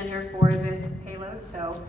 manager for this payload, so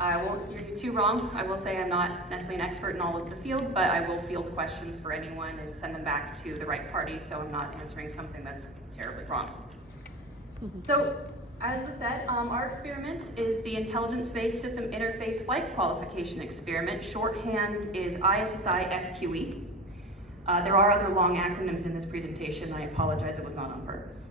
I won't steer you too wrong. I will say I'm not necessarily an expert in all of the fields, but I will field questions for anyone and send them back to the right party, so I'm not answering something that's terribly wrong. So, as was said, our experiment is the Intelligent Space System Interface Flight Qualification Experiment. Shorthand is ISSI-FQE. There are other long acronyms in this presentation. I apologize, it was not on purpose.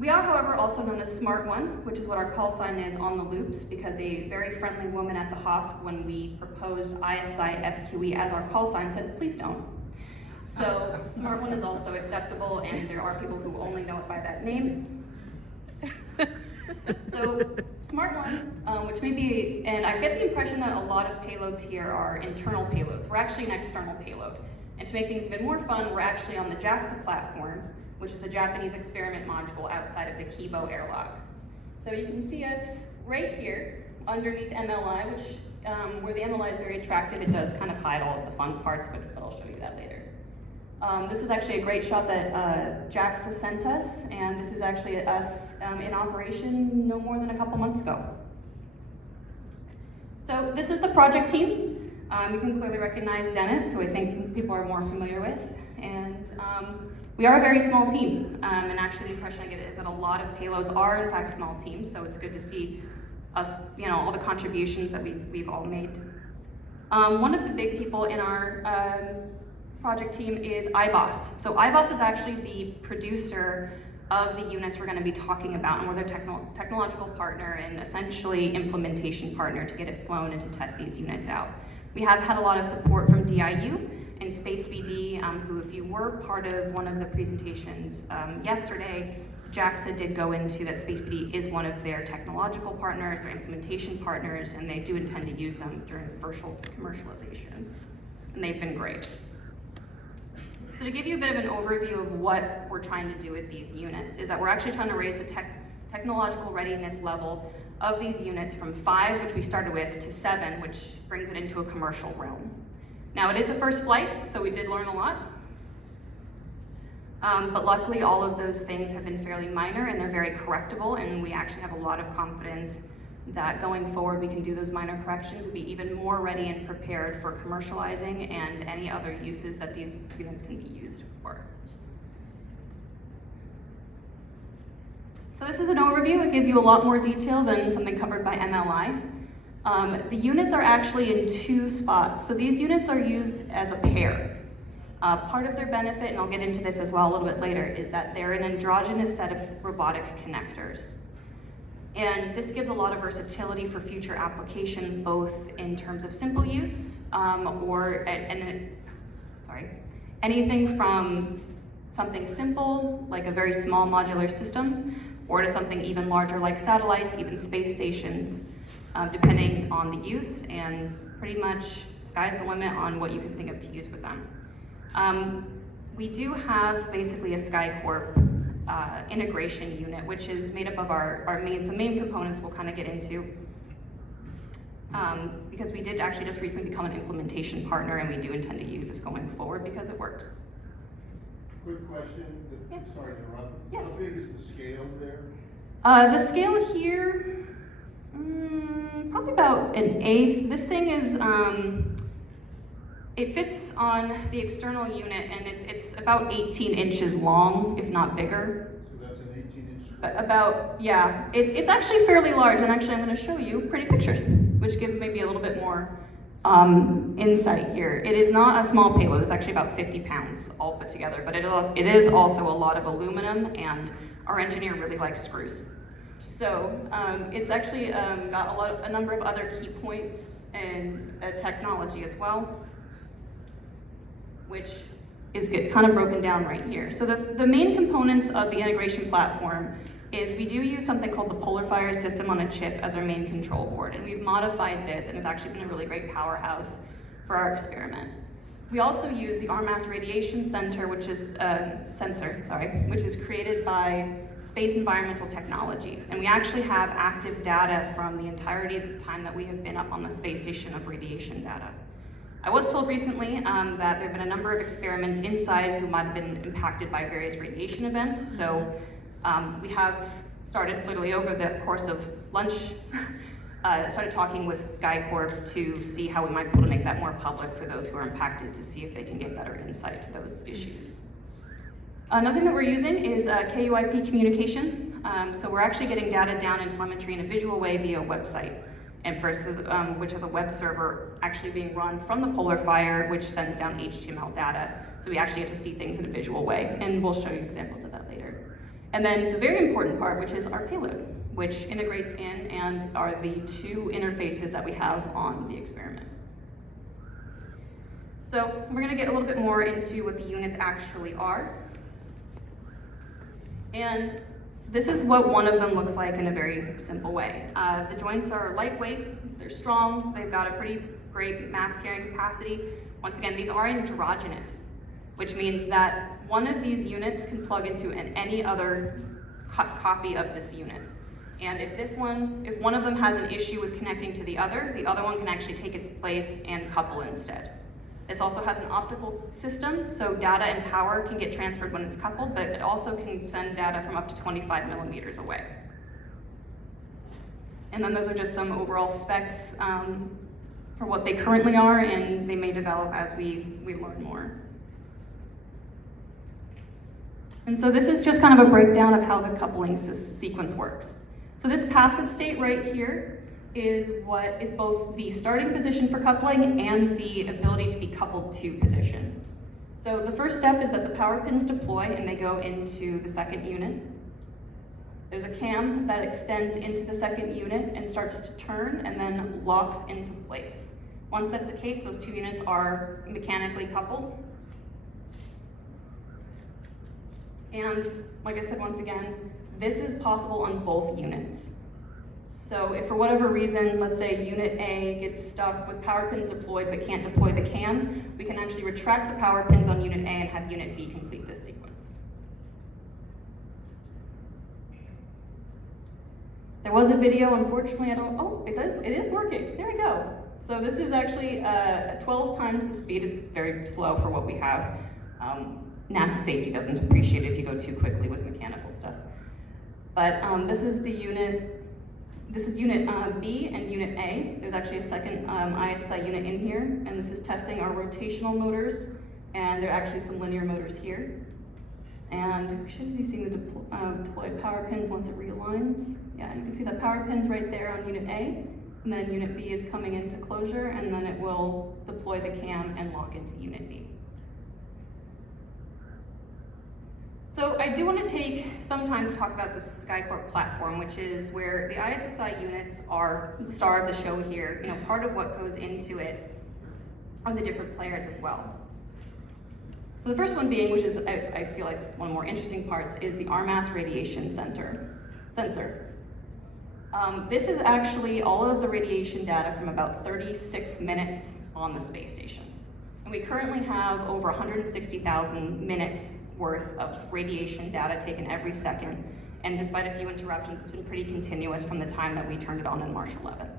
We are, however, also known as Smart One, which is what our call sign is on the loops, because a very friendly woman at the HOSC, when we proposed ISSI-FQE as our call sign, said, please don't. So Smart One is also acceptable, and there are people who only know it by that name. So Smart One, which may be, and I get the impression that a lot of payloads here are internal payloads. We're actually an external payload. And to make things even more fun, we're actually on the JAXA platform, which is the Japanese experiment module outside of the Kibo airlock. So you can see us right here underneath MLI, which where the MLI is very attractive, it does kind of hide all of the fun parts, but I'll show you that later. This is actually a great shot that JAXA sent us, and this is actually us in operation no more than a couple months ago. So this is the project team. You can clearly recognize Dennis, who I think people are more familiar with, and we are a very small team, and actually the impression I get is that a lot of payloads are in fact small teams, so it's good to see us, all the contributions that we've all made. One of the big people in our project team is IBOS. So IBOS is actually the producer of the units we're going to be talking about, and we're their technological partner and essentially implementation partner to get it flown and to test these units out. We have had a lot of support from DIU and SpaceBD, who, if you were part of one of the presentations yesterday, JAXA did go into that SpaceBD is one of their technological partners, their implementation partners, and they do intend to use them during commercialization. And they've been great. So to give you a bit of an overview of what we're trying to do with these units is that we're actually trying to raise the technological readiness level of these units from 5, which we started with, to 7, which brings it into a commercial realm. Now it is a first flight, so we did learn a lot. But luckily all of those things have been fairly minor and they're very correctable, and we actually have a lot of confidence that going forward we can do those minor corrections and be even more ready and prepared for commercializing and any other uses that these units can be used for. So this is an overview. It gives you a lot more detail than something covered by MLI. The units are actually in 2 spots. So these units are used as a pair. Part of their benefit, and I'll get into this as well a little bit later, is that they're an androgynous set of robotic connectors. And this gives a lot of versatility for future applications, both in terms of simple use, anything from something simple, like a very small modular system, or to something even larger like satellites, even space stations, depending on the use, and pretty much sky's the limit on what you can think of to use with them. We do have basically a Skycorp integration unit, which is made up of our main components we'll kind of get into, because we did actually just recently become an implementation partner, and we do intend to use this going forward because it works. Quick question, Yeah. Sorry to interrupt. Yes. How big is the scale there? The scale here, probably about 1/8. This thing is, it fits on the external unit, and it's about 18 inches long, if not bigger. So that's an 18-inch? About, yeah. It's actually fairly large, and actually I'm going to show you pretty pictures, which gives maybe a little bit more insight here. It is not a small payload. It's actually about 50 pounds all put together, but it is also a lot of aluminum, and our engineer really likes screws. So it's actually got a number of other key points and technology as well, which is kind of broken down right here. So the main components of the integration platform is we do use something called the Polar Fire system on a chip as our main control board, and we've modified this, and it's actually been a really great powerhouse for our experiment. We also use the RMAS radiation sensor, which is created by Space Environmental Technologies, and we actually have active data from the entirety of the time that we have been up on the space station of radiation data. I was told recently that there have been a number of experiments inside who might have been impacted by various radiation events, so we have started literally over the course of lunch, started talking with Skycorp to see how we might be able to make that more public for those who are impacted, to see if they can get better insight to those issues. Another thing that we're using is KUIP communication. So we're actually getting data down in telemetry in a visual way via a website, and versus which has a web server actually being run from the polar fire, which sends down HTML data. So we actually get to see things in a visual way, and we'll show you examples of that later. And then the very important part, which is our payload, which integrates in and are the two interfaces that we have on the experiment. So we're gonna get a little bit more into what the units actually are. And this is what one of them looks like in a very simple way. The joints are lightweight, they're strong, they've got a pretty great mass carrying capacity. Once again, these are androgynous, which means that one of these units can plug into any other copy of this unit. And if one of them has an issue with connecting to the other one can actually take its place and couple instead. This also has an optical system, so data and power can get transferred when it's coupled, but it also can send data from up to 25 millimeters away. And then those are just some overall specs for what they currently are, and they may develop as we learn more. And so this is just kind of a breakdown of how the coupling sequence works. So this passive state right here is what is both the starting position for coupling and the ability to be coupled to position. So the first step is that the power pins deploy and they go into the second unit. There's a cam that extends into the second unit and starts to turn and then locks into place. Once that's the case, those two units are mechanically coupled. And like I said, once again, this is possible on both units. So if for whatever reason, let's say unit A gets stuck with power pins deployed but can't deploy the cam, we can actually retract the power pins on unit A and have unit B complete this sequence. There was a video, unfortunately, it is working, there we go. So this is actually 12 times the speed. It's very slow for what we have. NASA safety doesn't appreciate it if you go too quickly with mechanical stuff. But this is the unit. This is unit B and unit A. There's actually a second ISSI unit in here, and this is testing our rotational motors, and there are actually some linear motors here. And we should be seeing the deployed power pins once it realigns. Yeah, you can see the power pins right there on unit A, and then unit B is coming into closure, and then it will deploy the cam and lock into unit B. So I do want to take some time to talk about the Skycorp platform, which is where the ISSI units are the star of the show here. You know, part of what goes into it are the different players as well. So the first one being, which is I feel like one of the more interesting parts, is the RMAS radiation sensor. This is actually all of the radiation data from about 36 minutes on the space station. And we currently have over 160,000 minutes worth of radiation data taken every second, and despite a few interruptions, it's been pretty continuous from the time that we turned it on March 11th.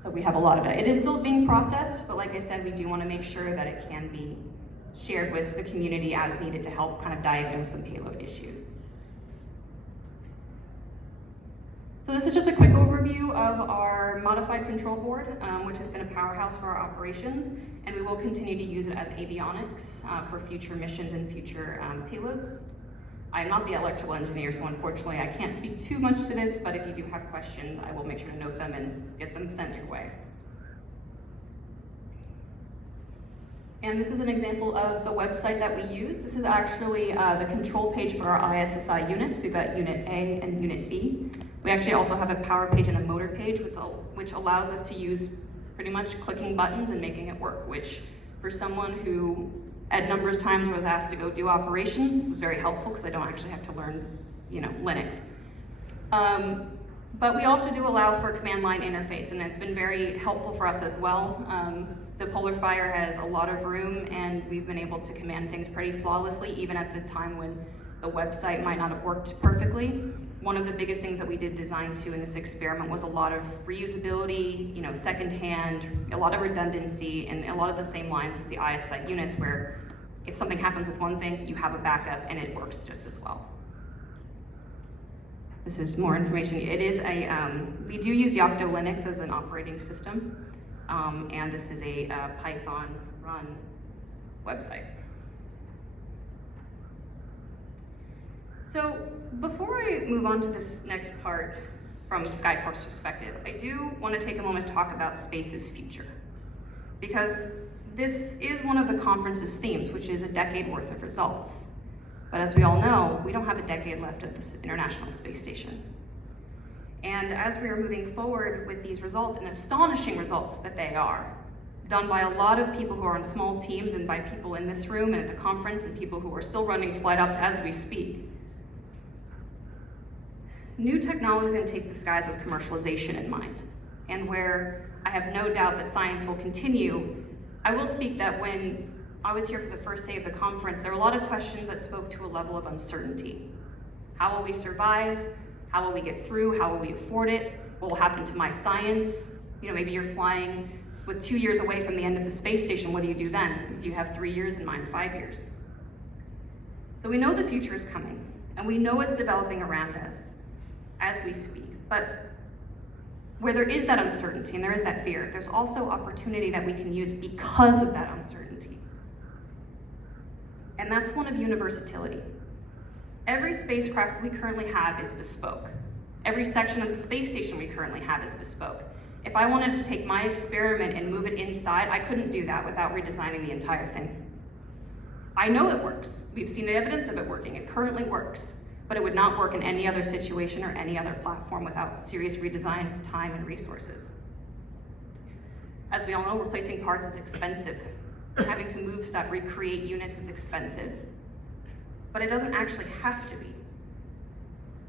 So we have a lot of it. It is still being processed, but like I said, we do want to make sure that it can be shared with the community as needed to help kind of diagnose some payload issues. So this is just a quick overview of our modified control board, which has been a powerhouse for our operations, and we will continue to use it as avionics for future missions and future payloads. I'm not the electrical engineer, so unfortunately I can't speak too much to this, but if you do have questions, I will make sure to note them and get them sent your way. And this is an example of the website that we use. This is actually the control page for our ISSI units. We've got Unit A and Unit B. We actually also have a power page and a motor page, which allows us to use pretty much clicking buttons and making it work, which for someone who at numerous times was asked to go do operations is very helpful because I don't actually have to learn, Linux. But we also do allow for command line interface, and it's been very helpful for us as well. The Polar Fire has a lot of room, and we've been able to command things pretty flawlessly, even at the time when the website might not have worked perfectly. One of the biggest things that we did design to in this experiment was a lot of reusability, secondhand, a lot of redundancy, and a lot of the same lines as the ISSI units, where if something happens with one thing, you have a backup and it works just as well. This is more information. It is we do use Yocto Linux as an operating system, and this is a Python run website. So before I move on to this next part from Skycorp's perspective, I do want to take a moment to talk about space's future, because this is one of the conference's themes, which is a decade worth of results. But as we all know, we don't have a decade left at the International Space Station. And as we are moving forward with these results, and astonishing results that they are, done by a lot of people who are in small teams and by people in this room and at the conference and people who are still running flight ops as we speak. New technology is going to take the skies with commercialization in mind. And where I have no doubt that science will continue, I will speak that when I was here for the first day of the conference, there were a lot of questions that spoke to a level of uncertainty. How will we survive? How will we get through? How will we afford it? What will happen to my science? You know, maybe you're flying with 2 years away from the end of the space station. What do you do then? If you have 3 years in mind, 5 years. So we know the future is coming, and we know it's developing around us as we speak. But where there is that uncertainty and there is that fear, there's also opportunity that we can use because of that uncertainty. And that's one of universality. Every spacecraft we currently have is bespoke. Every section of the space station we currently have is bespoke. If I wanted to take my experiment and move it inside, I couldn't do that without redesigning the entire thing. I know it works. We've seen evidence of it working. It currently works. But it would not work in any other situation or any other platform without serious redesign, time, and resources. As we all know, replacing parts is expensive. Having to move stuff, recreate units is expensive. But it doesn't actually have to be.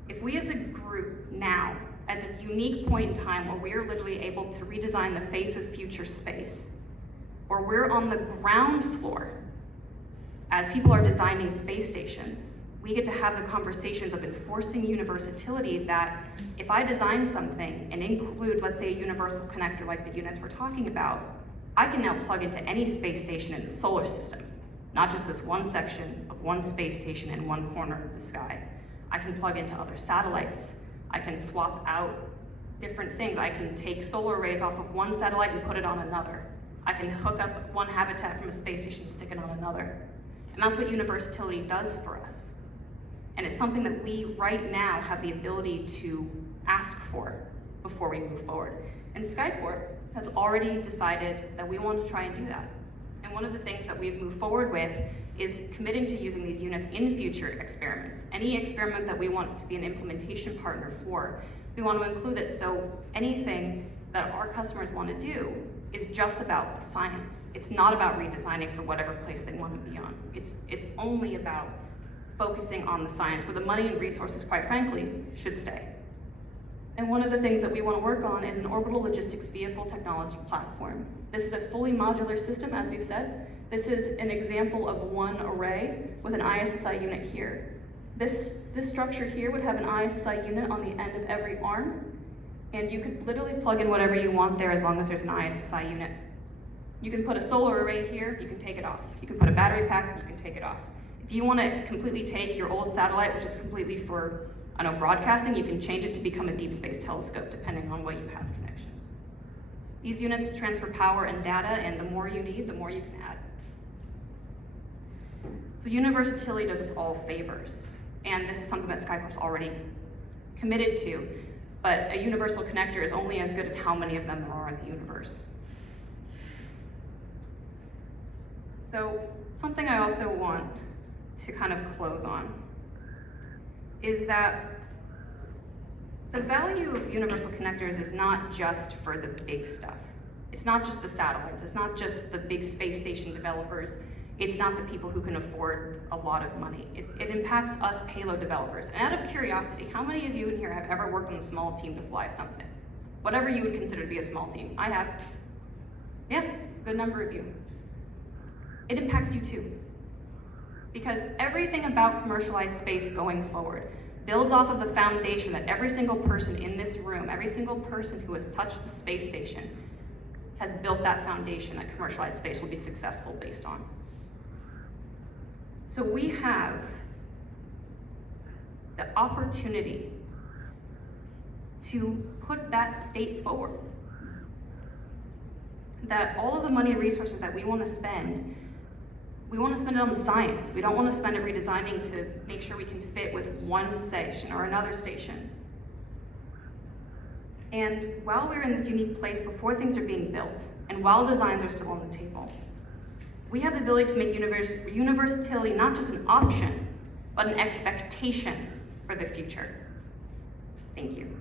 If we as a group now, at this unique point in time where we are literally able to redesign the face of future space, or we're on the ground floor as people are designing space stations, we get to have the conversations of enforcing universality that if I design something and include, let's say, a universal connector like the units we're talking about, I can now plug into any space station in the solar system, not just this one section of one space station in one corner of the sky. I can plug into other satellites. I can swap out different things. I can take solar arrays off of one satellite and put it on another. I can hook up one habitat from a space station and stick it on another. And that's what universality does for us. And it's something that we right now have the ability to ask for before we move forward. And Skycorp has already decided that we want to try and do that. And one of the things that we've moved forward with is committing to using these units in future experiments. Any experiment that we want to be an implementation partner for, we want to include it. So anything that our customers want to do is just about the science. It's not about redesigning for whatever place they want to be on. It's only about focusing on the science, where the money and resources, quite frankly, should stay. And one of the things that we want to work on is an orbital logistics vehicle technology platform. This is a fully modular system, as we've said. This is an example of one array with an ISSI unit here. This structure here would have an ISSI unit on the end of every arm, and you could literally plug in whatever you want there as long as there's an ISSI unit. You can put a solar array here, you can take it off. You can put a battery pack, you can take it off. If you want to completely take your old satellite, which is completely for, I don't know, broadcasting, you can change it to become a deep space telescope, depending on what you have connections. These units transfer power and data, and the more you need, the more you can add. So universality does us all favors, and this is something that Skycorp's already committed to, but a universal connector is only as good as how many of them there are in the universe. So something I also want to kind of close on is that the value of universal connectors is not just for the big stuff. It's not just the satellites, it's not just the big space station developers, it's not the people who can afford a lot of money. It impacts us payload developers. And out of curiosity, how many of you in here have ever worked on a small team to fly something? Whatever you would consider to be a small team. I have. Yeah, good number of you. It impacts you too. Because everything about commercialized space going forward builds off of the foundation that every single person in this room, every single person who has touched the space station has built that foundation that commercialized space will be successful based on. So we have the opportunity to put that state forward. That all of the money and resources that we want to spend it on the science. We don't want to spend it redesigning to make sure we can fit with one station or another station. And while we're in this unique place before things are being built, and while designs are still on the table, we have the ability to make universality not just an option, but an expectation for the future. Thank you.